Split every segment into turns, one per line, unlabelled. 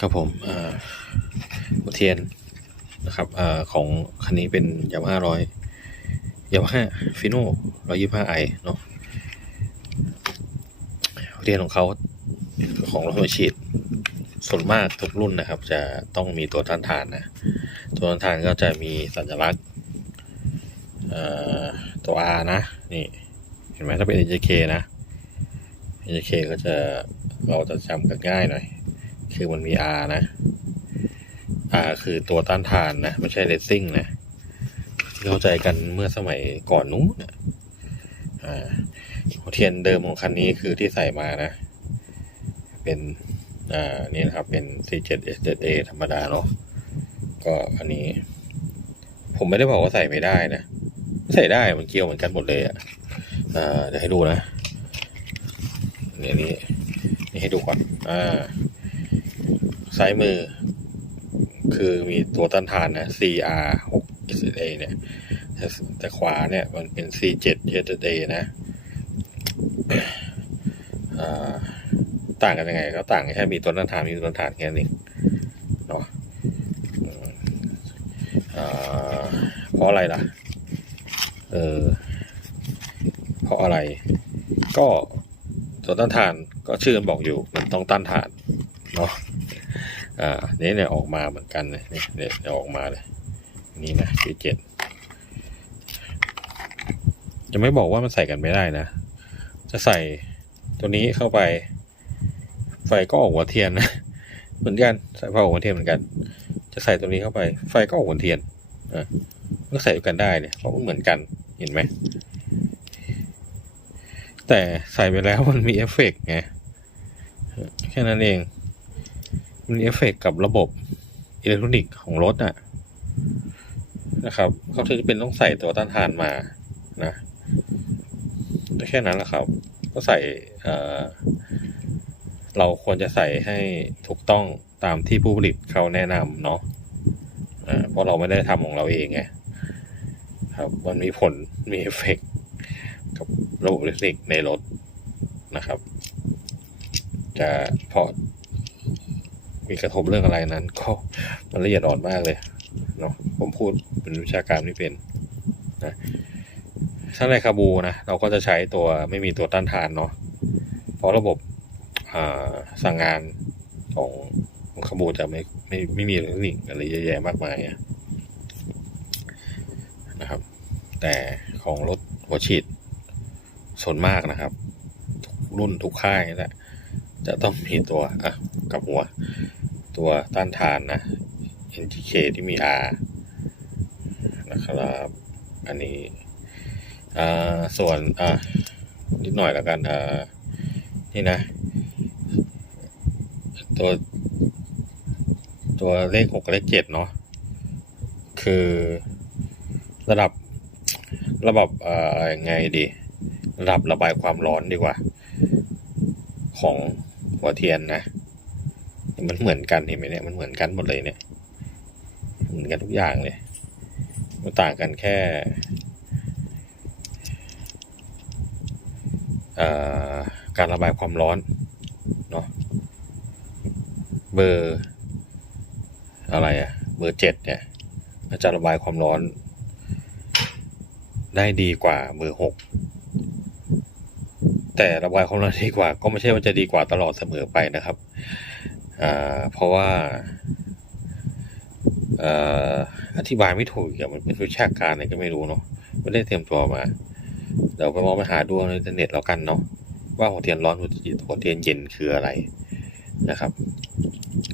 ครับผมเออหัวเทียนนะครับเอ่อของคันนี้เป็นยามาฮ่าร้อยยามาฮ่าฟิโน่ร้อยยี่ห้าไอเนาะหัวเทียนของเขาของรถหัวฉีด ส่วนมากทุกรุ่นนะครับ จะต้องมีตัวต้านทานนะ ตัวต้านทานก็จะมีสัญลักษณ์เอ่อตัว R นะ นี่ เห็นไหมถ้าเป็น NJK นะ NJK ก็จะเราจะจำกันง่ายหน่อย คือมันมี R นะ R คือตัวต้านทานนะ ไม่ใช่เรซซิ่งนะที่เข้าใจกันเมื่อสมัยก่อนนู้นนะอ่าหัวเทียนเดิมของคันนี้คือที่ใส่มานะ เป็นอ่านี่นะครับเป็น47 S7A ธรรมดาเนาะก็อันนี้ ผมไม่ได้บอกว่าใส่ไม่ได้นะ ใส่ได้มันเกี่ยวเหมือนกันหมดเลยอะอ่าเดี๋ยวให้ดูนะเนี่ยนี่นี่ให้ดูก่อน อ่า ซ้ายมือ คือมีตัวต้านทานนะ CR 6 SA เนี่ย แต่ขวาเนี่ยมันเป็น C7 SA นะต่างกันยังไง ก็ต่างแค่มีตัวต้านทานมีตัวต้านทานแค่นี้เนาะอืมอ่าเพราะอะไรล่ะ เออ เพราะอะไร ก็ตัวต้านทานก็ชื่อมันบอกอยู่ มันต้องต้านทานเนาะ อ่านี่เนี่ยออกมาเหมือนกันเลยนี่เนี่ยเดี๋ยวออกมาเลยนี่นะคือเจ็ดจะไม่บอกว่ามันใส่กันไม่ได้นะ จะใส่ตัวนี้เข้าไป ไฟก็ออกหัวเทียนนะเหมือนกันใส่ไฟออกหัวเทียนเหมือนกัน จะใส่ตัวนี้เข้าไป ไฟก็ออกหัวเทียนอะมันก็ใส่กันได้เนี่ยเพราะมันเหมือนกันเห็นไหมแต่ใส่ไปแล้วมันมีเอฟเฟกต์ไงแค่นั้นเอง มันมีเอฟเฟกต์กับระบบอิเล็กทรอนิกส์ของรถน่ะนะครับเขาถึงเป็นต้องใส่ตัวต้านทานมานะแค่นั้นแหละครับ ก็ใส่เออเราควรจะใส่ให้ถูกต้องตามที่ผู้ผลิตเขาแนะนำเนาะเพราะเราไม่ได้ทำของเราเองไงครับมันมีผลมีเอฟเฟกต์กับระบบอิเล็กทรอนิกส์ในรถนะครับ จะพราะ มีกระทบเรื่องอะไรนั้น ก็มันละเอียดอ่อนมากเลยเนาะผมพูดเป็นวิชาการไม่เป็นนะถ้าในคาบูนะเราก็จะใช้ตัวไม่มีตัวต้านทานเนาะเพราะระบบสั่งงานของของคาบูจะไม่ไม่ไม่มีเรื่องลิงอะไรเยอะแยะมากมายนะครับ แต่ของรถหัวฉีดส่วนมากนะครับ รุ่นทุกค่ายแหละจะต้องมีตัวอะกับหัว ตัวต้านทานนะ NTK ที่มี R นะครับ อันนี้ส่วนนิดหน่อยแล้วกันนี่นะ ตัวตัวเลขหกเลขเจ็ดเนาะคือระดับระบบเอ่อยังไงดี ระดับระบายความร้อนดีกว่า ของหัวเทียนนะ มันเหมือนกันเห็นไหมเนี่ยมันเหมือนกันหมดเลยเนี่ยเหมือนกันทุกอย่างเลยมันต่างกันแค่การระบายความร้อนเนาะเบอร์อะไรอะเบอร์เจ็ดเนี่ยมันจะระบายความร้อน ได้ดีกว่าเบอร์หกแต่ระบายความร้อนดีกว่า ก็ไม่ใช่ว่าจะดีกว่าตลอดเสมอไปนะครับ เพราะว่าอ่ออธิบายไม่ถูกอย่างมันเป็นวิชาการอะไรก็ไม่รู้เนาะไม่ได้เตรียมตัวมาเราก็ลองไปหาดูในอินเทอร์เน็ตแล้วกันเนาะว่าหัวเทียนร้อนหัวหัวเทียนเย็นคืออะไรนะครับ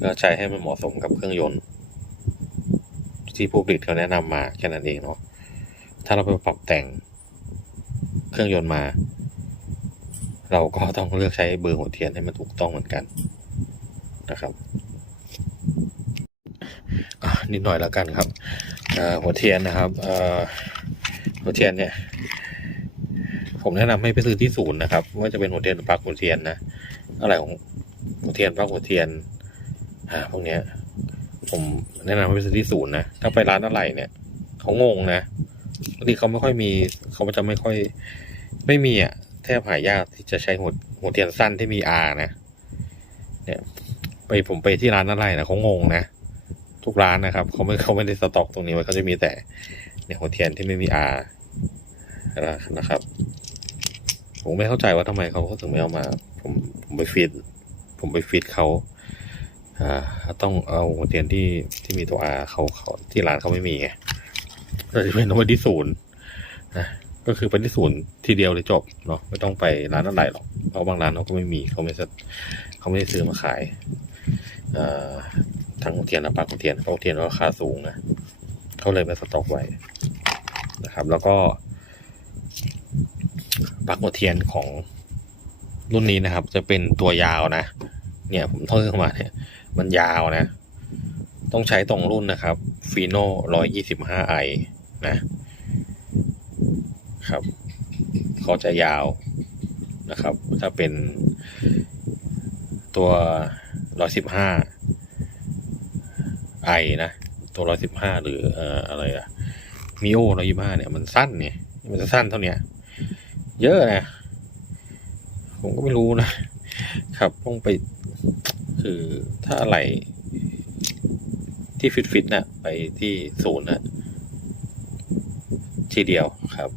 ก็ใช้ให้มันเหมาะสมกับเครื่องยนต์ ที่ผู้ผลิตเขาแนะนำมาแค่นั้นเองเนาะถ้าเราไปปรับแต่งเครื่องยนต์มา เราก็ต้องเลือกใช้เบอร์หัวเทียนให้มันถูกต้องเหมือนกัน นะครับนิดหน่อยแล้วกันครับหัวเทียนนะครับหัวเทียนเนี่ย ผมแนะนำให้ไปซื้อที่ศูนย์นะครับไม่ว่าจะเป็นหัวเทียนปักหัวเทียนนะอะไรของหัวเทียนปักหัวเทียนอ่าพวกเนี้ย ผมแนะนำให้ไปซื้อที่ศูนย์นะถ้าไปร้านอะไรเนี่ยเขางงนะบางทีเขาไม่ค่อยมีเขาจะไม่ค่อย ไม่มีอะแทบหายากที่จะใช้หัวหัวเทียนสั้นที่มี R นะเนี่ย ไปผมไปที่ร้านอะไรนะเขางงนะ ทุกร้านนะครับเขาไม่เขาไม่ได้สต็อกตรงนี้ไว้เขาจะมีแต่เนี่ยหัวเทียนที่ไม่มีอานะครับ ผมไม่เข้าใจว่าทำไมเขาถึงไม่เอามา ผมผมไปฟีดผมไปฟีดเขาอ่าต้องเอาหัวเทียนที่ที่มีตัวอาเขาเขาที่ร้านเขาไม่มีไงเราจะเป็นวันที่ศูนย์นะก็คือเป็นที่ศูนย์ทีเดียวเลยจบเนาะไม่ต้องไปร้านอะไรหรอกเพราะบางร้านเขาก็ไม่มีเขาไม่เขาไม่ได้ซื้อมาขาย ทั้งเทียนและปากหัวเทียนเพราะหัวเทียนราคาสูงนะเขาเลยมาสต็อกไว้นะครับ แล้วก็ปลั๊กหัวเทียนของรุ่นนี้นะครับ จะเป็นตัวยาวนะ เนี่ยผมทอดเข้ามาเนี่ย มันยาวนะ ต้องใช้ตรงรุ่นนะครับฟีโน่ร้อยยี่สิบห้าไอนะครับเขาจะยาวนะครับ ถ้าเป็นตัว ร้อยสิบห้าไอนะ ตัวร้อยสิบห้าหรือเอ่ออะไรอะมิโอร้อยยี่ห้าเนี่ยมันสั้นเนี่ยมันจะสั้นเท่าเนี้ย เยอะนะ ผมก็ไม่รู้นะ ครับต้องไป คือถ้าอะไร ที่ฟิตฟิตๆนะไปที่ศูนย์นะทีเดียวครับ